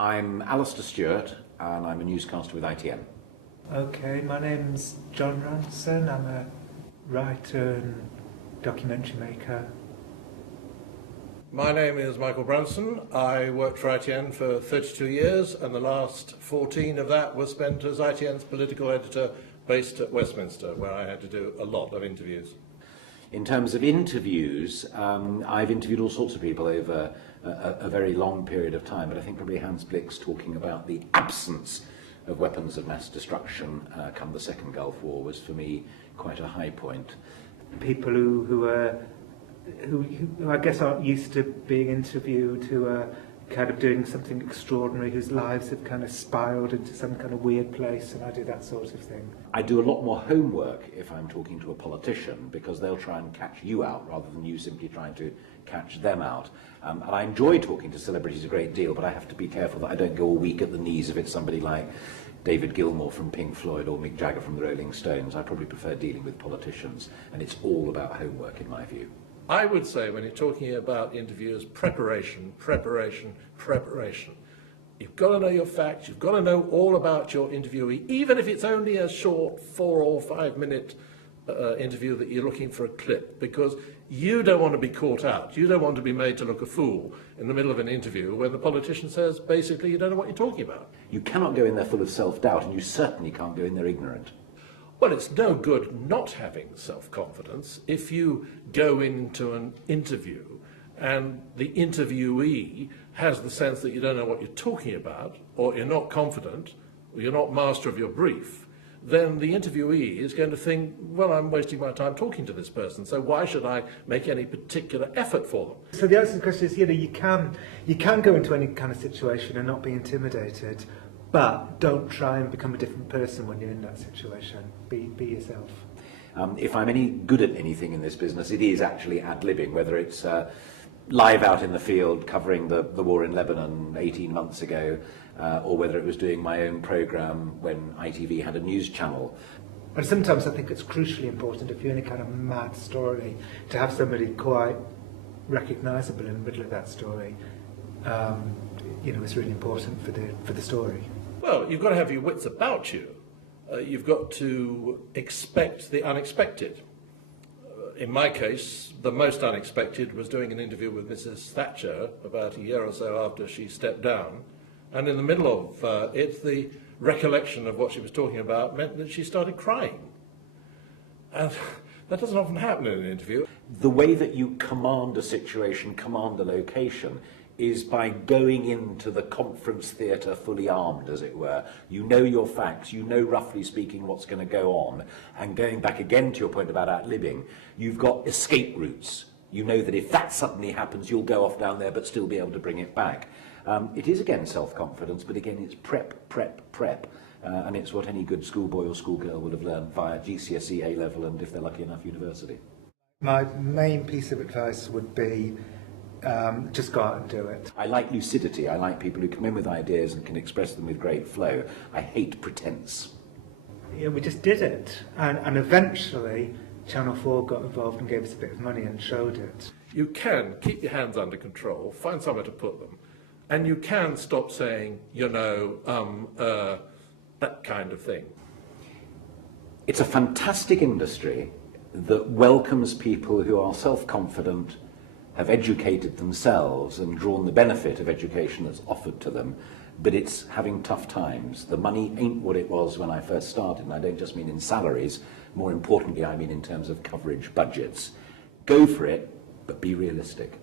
I'm Alastair Stewart and I'm a newscaster with ITN. Okay, my name's John Ronson. I'm a writer and documentary maker. My name is Michael Brunson. I worked for ITN for 32 years and the last 14 of that was spent as ITN's political editor based at Westminster, where I had to do a lot of interviews. In terms of interviews, I've interviewed all sorts of people over a very long period of time, but I think probably Hans Blix talking about the absence of weapons of mass destruction come the Second Gulf War was for me quite a high point. People who I guess aren't used to being interviewed, who are kind of doing something extraordinary, whose lives have kind of spiraled into some kind of weird place, and I do that sort of thing. I do a lot more homework if I'm talking to a politician, because they'll try and catch you out rather than you simply trying to catch them out. And I enjoy talking to celebrities a great deal, but I have to be careful that I don't go all week at the knees if it's somebody like David Gilmour from Pink Floyd or Mick Jagger from the Rolling Stones. I probably prefer dealing with politicians, and it's all about homework in my view. I would say when you're talking about interviews, preparation. You've got to know your facts, you've got to know all about your interviewee, even if it's only a short 4 or 5 minute interview that you're looking for a clip, because you don't want to be caught out. You don't want to be made to look a fool in the middle of an interview when the politician says, basically, you don't know what you're talking about. You cannot go in there full of self-doubt, and you certainly can't go in there ignorant. Well, it's no good not having self-confidence if you go into an interview and the interviewee has the sense that you don't know what you're talking about, or you're not confident, or you're not master of your brief. Then the interviewee is going to think, well, I'm wasting my time talking to this person, so why should I make any particular effort for them? So the answer to the question is, you can go into any kind of situation and not be intimidated, but don't try and become a different person when you're in that situation. Be yourself. If I'm any good at anything in this business, it is actually ad-libbing, whether it's live out in the field covering the war in Lebanon 18 months ago, or whether it was doing my own programme when ITV had a news channel. And sometimes I think it's crucially important, if you're in a kind of mad story, to have somebody quite recognisable in the middle of that story. It's really important for the story. Well, you've got to have your wits about you. You've got to expect the unexpected. In my case, the most unexpected was doing an interview with Mrs. Thatcher about a year or so after she stepped down. And in the middle of it, the recollection of what she was talking about meant that she started crying. And that doesn't often happen in an interview. The way that you command a situation, command a location, is by going into the conference theatre fully armed, as it were. You know your facts, you know roughly speaking what's going to go on, and going back again to your point about ad-libbing, you've got escape routes. You know that if that suddenly happens, you'll go off down there but still be able to bring it back. It is again self-confidence, but again it's prep, and it's what any good schoolboy or schoolgirl would have learned via GCSE, A-level, and if they're lucky enough, university. My main piece of advice would be just go out and do it. I like lucidity. I like people who come in with ideas and can express them with great flow. I hate pretense. Yeah, we just did it, and eventually Channel 4 got involved and gave us a bit of money and showed it. You can keep your hands under control, find somewhere to put them, and you can stop saying, that kind of thing. It's a fantastic industry that welcomes people who are self-confident, have educated themselves and drawn the benefit of education that's offered to them, but it's having tough times. The money ain't what it was when I first started, and I don't just mean in salaries, more importantly I mean in terms of coverage budgets. Go for it, but be realistic.